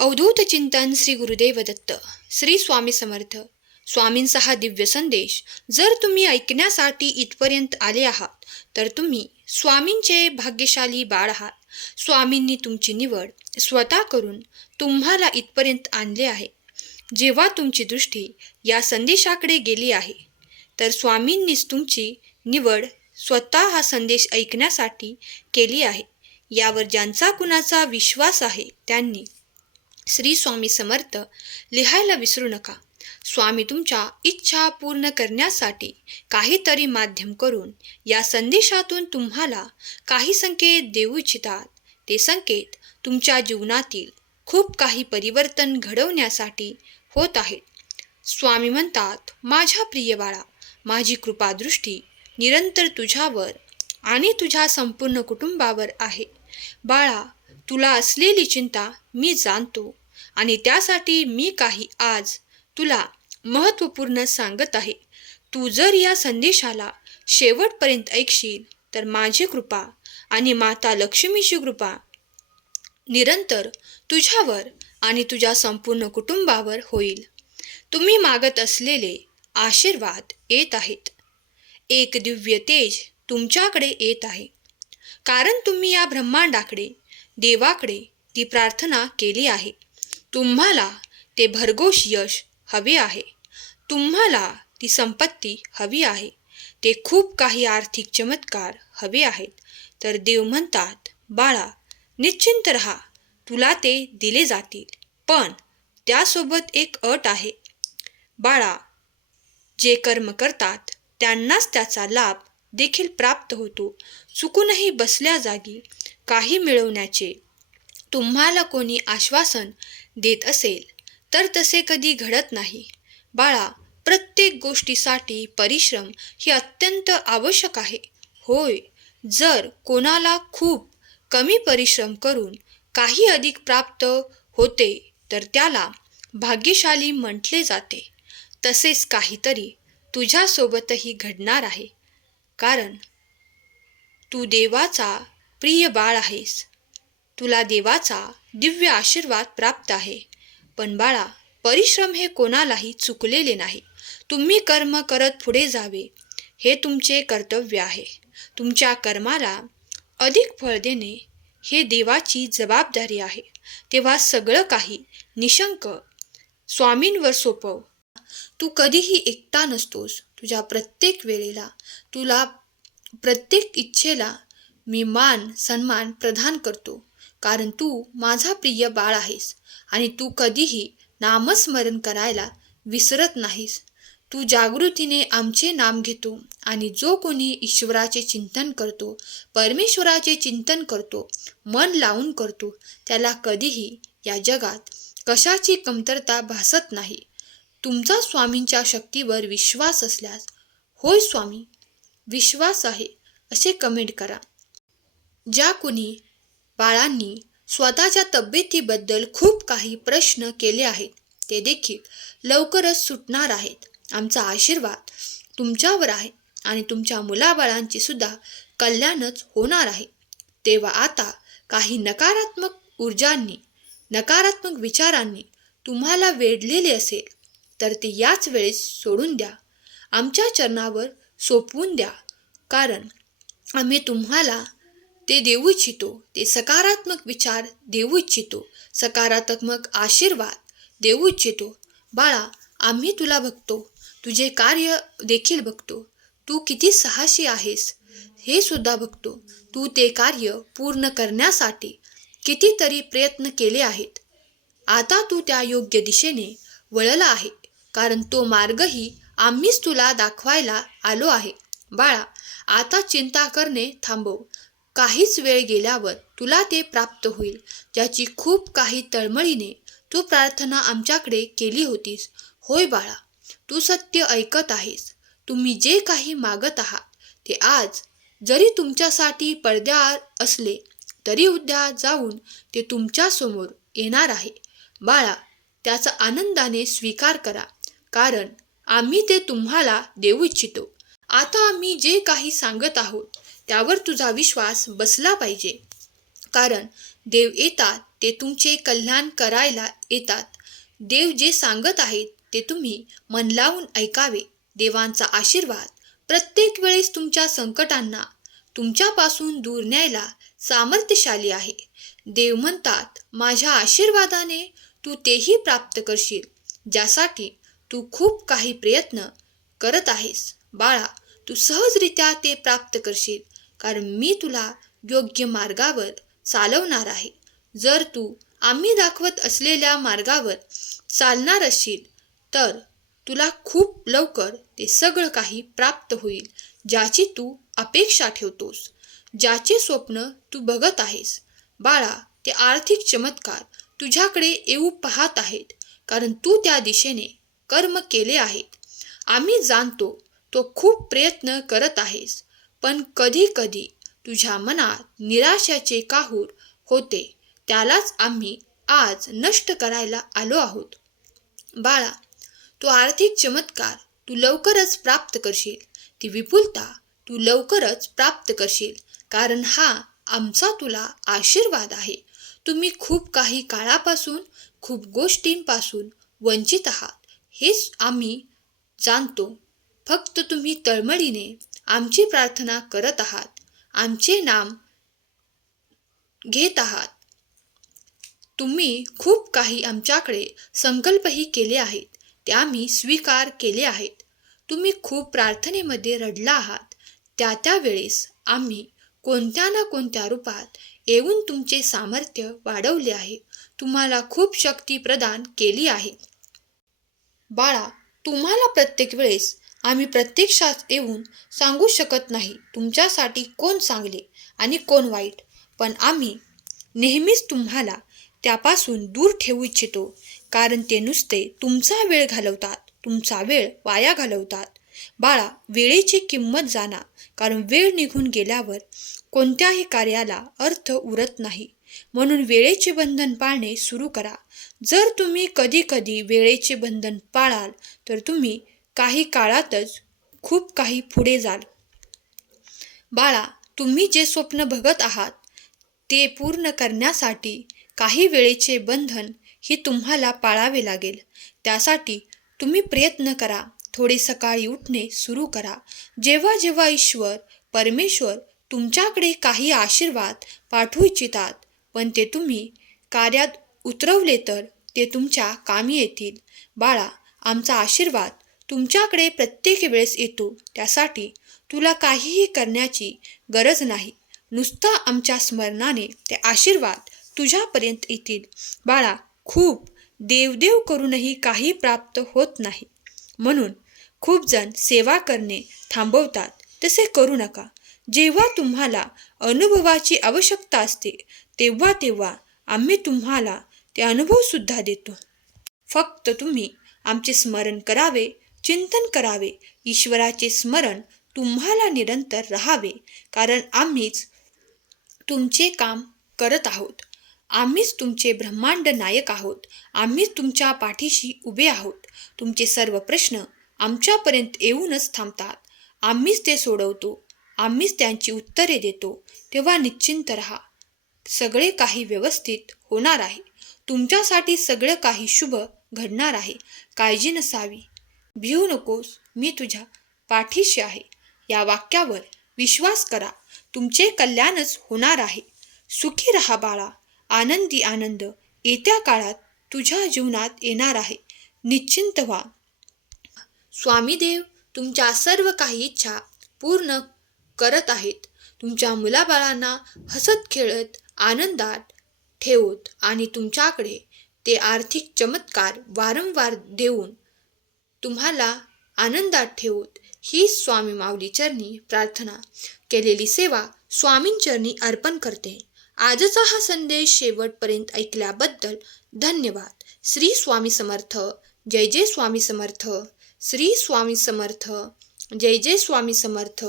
अवधूत चिंतन श्री गुरुदेव दत्त श्री स्वामी समर्थ. स्वामींचा हा दिव्य संदेश जर तुम्ही ऐकण्यासाठी इथपर्यंत आले आहात तर तुम्ही स्वामींचे भाग्यशाली बाळ आहात. स्वामींनी तुमची निवड स्वतः करून तुम्हाला इथपर्यंत आणले आहे. जेव्हा तुमची दृष्टी या संदेशाकडे गेली आहे तर स्वामींनीच तुमची निवड स्वतः हा संदेश ऐकण्यासाठी केली आहे. यावर ज्यांचा कुणाचा विश्वास आहे त्यांनी श्री स्वामी समर्थ लिहायला विसरू नका. स्वामी तुमच्या इच्छा पूर्ण करण्यासाठी काहीतरी माध्यम करून या संदेशातून तुम्हाला काही संकेत देऊ इच्छितात. ते संकेत तुमच्या जीवनातील खूप काही परिवर्तन घडवण्यासाठी होत आहेत. स्वामी म्हणतात माझ्या प्रिय बाळा माझी कृपादृष्टी निरंतर तुझ्यावर आणि तुझ्या संपूर्ण कुटुंबावर आहे. बाळा तुला असलेली चिंता मी जाणतो. आणि त्यासाठी मी काही आज तुला महत्त्वपूर्ण सांगत आहे. तू जर या संदेशाला शेवटपर्यंत ऐकशील तर माझी कृपा आणि माता लक्ष्मीची कृपा निरंतर तुझ्यावर आणि तुझ्या संपूर्ण कुटुंबावर होईल. तुम्ही मागत असलेले आशीर्वाद येत आहेत. एक दिव्य तेज तुमच्याकडे येत आहे. कारण तुम्ही या ब्रह्मांडाकडे देवाकडे ती प्रार्थना केली आहे. तुम्हाला ते भरघोष यश हवे आहे. तुम्हाला ती संपत्ती हवी आहे. ते खूप काही आर्थिक चमत्कार हवे आहेत. तर देव म्हणतात बाळा निश्चिंत रहा. तुला ते दिले जातील. पण त्यासोबत एक अट आहे. बाळा जे कर्म करतात त्यांनाच त्याचा लाभ देखील प्राप्त होतो. चुकूनही बसल्या जागी काही मिळवण्याचे तुम्हाला कोणी आश्वासन देत असेल तर तसे कधी घडत नाही. बाळा प्रत्येक गोष्टीसाठी परिश्रम हे अत्यंत आवश्यक आहे. होय जर कोणाला खूप कमी परिश्रम करून काही अधिक प्राप्त होते तर त्याला भाग्यशाली म्हटले जाते. तसेच काहीतरी तुझ्यासोबतही घडणार आहे. कारण तू देवाचा प्रिय बाळ आहेस. तुला देवाचा दिव्य आशीर्वाद प्राप्त आहे. पण बाळा परिश्रम हे कोणालाही चुकलेले नाही. तुम्ही कर्म करत पुढे जावे हे तुमचे कर्तव्य आहे. तुमच्या कर्माला अधिक फळ देणे हे देवाची जबाबदारी आहे. तेव्हा सगळं काही निशंक स्वामींवर सोपव. तू कधीही एकटा नसतोस. तुझ्या प्रत्येक वेळेला तुला प्रत्येक इच्छेला मी मान सन्मान प्रदान करतो. कारण तू माझा प्रिय बाळ आहेस आणि तू कधीही नामस्मरण करायला विसरत नाहीस. तू जागृतीने आमचे नाम घेतो आणि जो कोणी ईश्वराचे चिंतन करतो परमेश्वराचे चिंतन करतो मन लावून करतो त्याला कधीही या जगात कशाची कमतरता भासत नाही. तुमचा स्वामींच्या शक्तीवर विश्वास असल्यास होय स्वामी विश्वास आहे असे कमेंट करा. ज्या कुणी बाळांनी स्वतःच्या तब्येतीबद्दल खूप काही प्रश्न केले आहेत. ते देखील लवकरच सुटणार आहेत. आमचा आशीर्वाद तुमच्यावर आहे आणि तुमच्या मुलाबाळांची सुद्धा कल्याणच होणार आहे. तेव्हा आता काही नकारात्मक ऊर्जांनी नकारात्मक विचारांनी तुम्हाला वेढलेले असेल तर ते याच वेळेस सोडून द्या. आमच्या चरणावर सोपवून द्या. कारण आम्ही तुम्हाला ते देऊ इच्छितो. ते सकारात्मक विचार देऊ इच्छितो. सकारात्मक आशीर्वाद देऊ इच्छितो. बाळा आम्ही तुला बघतो. तुझे कार्य देखील बघतो. तू किती साहसी आहेस हे सुद्धा बघतो. तू ते कार्य पूर्ण करण्यासाठी कितीतरी प्रयत्न केले आहेत. आता तू त्या योग्य दिशेने वळला आहे कारण तो मार्गही आम्हीच तुला दाखवायला आलो आहे. बाळा आता चिंता करणे थांबव. काहीच वेळ गेल्यावर तुला ते प्राप्त होईल. ज्याची खूप काही तळमळीने तू प्रार्थना आमच्याकडे केली होतीस. होय बाळा तू सत्य ऐकत आहेस. तुम्ही जे काही मागत आहात ते आज जरी तुमच्यासाठी पडद्याआड असले तरी उद्या जाऊन ते तुमच्यासमोर येणार आहे. बाळा त्याचा आनंदाने स्वीकार करा कारण आम्ही ते तुम्हाला देऊ इच्छितो. आता आम्ही जे काही सांगत आहोत त्यावर तुझा विश्वास बसला पाहिजे. कारण देव येतात ते तुमचे कल्याण करायला येतात. देव जे सांगत आहेत ते तुम्ही मन लावून ऐकावे. देवांचा आशीर्वाद प्रत्येक वेळेस तुमच्या संकटांना तुमच्यापासून दूर न्यायला सामर्थ्यशाली आहे. देव म्हणतात माझ्या आशीर्वादाने तू तेही प्राप्त करशील ज्यासाठी तू खूप काही प्रयत्न करत आहेस. बाळा तू सहजरित्या ते प्राप्त करशील. कारण मी तुला योग्य मार्गावर चालवणार आहे. जर तू आम्ही दाखवत असलेल्या मार्गावर चालणार असशील तर तुला खूप लवकर ते सगळं काही प्राप्त होईल ज्याची तू अपेक्षा ठेवतोस ज्याचे स्वप्न तू बघत आहेस. बाळा ते आर्थिक चमत्कार तुझ्याकडे येऊ पाहत आहेत कारण तू त्या दिशेने कर्म केले आहेत. आम्ही जाणतो तो खूप प्रयत्न करत आहेस. पण कधी कधी तुझ्या मनात निराशाचे काहूर होते. त्यालाच आम्ही आज नष्ट करायला आलो आहोत. बाळा तो आर्थिक चमत्कार तू लवकरच प्राप्त करशील. ती विपुलता तू लवकरच प्राप्त करशील. कारण हा आमचा तुला आशीर्वाद आहे. तुम्ही खूप काही काळापासून खूप गोष्टींपासून वंचित आहात. हेच आम्ही जाणतो. फक्त तुम्ही तळमळीने आमची प्रार्थना करत आहात. आमचे नाम घेत आहात. तुम्ही खूप काही आमच्याकडे संकल्पही केले आहेत. ते आम्ही स्वीकार केले आहेत. तुम्ही खूप प्रार्थनेमध्ये रडला आहात. त्या त्या वेळेस आम्ही कोणत्या ना कोणत्या रूपात येऊन तुमचे सामर्थ्य वाढवले आहे. तुम्हाला खूप शक्ती प्रदान केली आहे. बाळा तुम्हाला प्रत्येक वेळेस आम्ही प्रत्यक्षात येऊन सांगू शकत नाही तुमच्यासाठी कोण चांगले आणि कोण वाईट पण आम्ही नेहमीच तुम्हाला त्यापासून दूर ठेवू इच्छितो. कारण ते नुसते तुमचा वेळ घालवतात तुमचा वेळ वाया घालवतात. बाळा वेळेची किंमत जाणा कारण वेळ निघून गेल्यावर कोणत्याही कार्याला अर्थ उरत नाही. म्हणून वेळेचे बंधन पाळणे सुरू करा. जर तुम्ही कधी कधी वेळेचे बंधन पाळाल तर तुम्ही काही काळातच खूप काही पुढे जाल. बाळा तुम्ही जे स्वप्न बघत आहात ते पूर्ण करण्यासाठी काही वेळेचे बंधन ही तुम्हाला पाळावे लागेल. त्यासाठी तुम्ही प्रयत्न करा थोडे सकाळी उठणे सुरू करा. जेव्हा जेव्हा ईश्वर परमेश्वर तुमच्याकडे काही आशीर्वाद पाठवू इच्छितात पण ते तुम्ही कार्यात उतरवले तर ते तुमच्या कामी येतील. बाळा आमचा आशीर्वाद तुमच्याकडे प्रत्येक वेळेस येतो त्यासाठी तुला काहीही करण्याची गरज नाही. नुसता आमच्या स्मरणाने ते आशीर्वाद तुझ्यापर्यंत येतील. बाळा खूप देवदेव करूनही काही प्राप्त होत नाही. म्हणून खूप जण सेवा करणे थांबवतात तसे करू नका. जेव्हा तुम्हाला अनुभवाची आवश्यकता असते तेव्हा तेव्हा आम्ही तुम्हाला ते अनुभवसुद्धा देतो. फक्त तुम्ही आमचे स्मरण करावे चिंतन करावे. ईश्वराचे स्मरण तुम्हाला निरंतर राहावे. कारण आम्हीच तुमचे काम करत आहोत. आम्हीच तुमचे ब्रह्मांड नायक आहोत. आम्हीच तुमच्या पाठीशी उभे आहोत. तुमचे सर्व प्रश्न आमच्यापर्यंत येऊनच थांबतात. आम्हीच ते सोडवतो. आम्हीच त्यांची उत्तरे देतो. तेव्हा निश्चिंत राहा. सगळे काही व्यवस्थित होणार आहे. तुमच्यासाठी सगळं काही शुभ घडणार आहे. काळजी नसावी. भिवू नकोस मी तुझ्या पाठीशी आहे. या वाक्यावर विश्वास करा तुमचे कल्याणच होणार आहे. सुखी रहा बाळा आनंदी आनंद येत्या काळात तुझ्या जीवनात येणार आहे. निश्चिंत व्हा. स्वामीदेव तुमच्या सर्व काही इच्छा पूर्ण करत आहेत. तुमच्या मुलाबाळांना हसत खेळत आनंदात ठेवत आणि तुमच्याकडे ते आर्थिक चमत्कार वारंवार देऊन तुम्हाला आनंदात ठेवत ही स्वामी माऊली चरणी प्रार्थना. केलेली सेवा स्वामींचरणी अर्पण करते. आजचा हा संदेश शेवटपर्यंत ऐकल्याबद्दल धन्यवाद. श्री स्वामी समर्थ. जय जय स्वामी समर्थ. श्री स्वामी समर्थ. जय जय स्वामी समर्थ.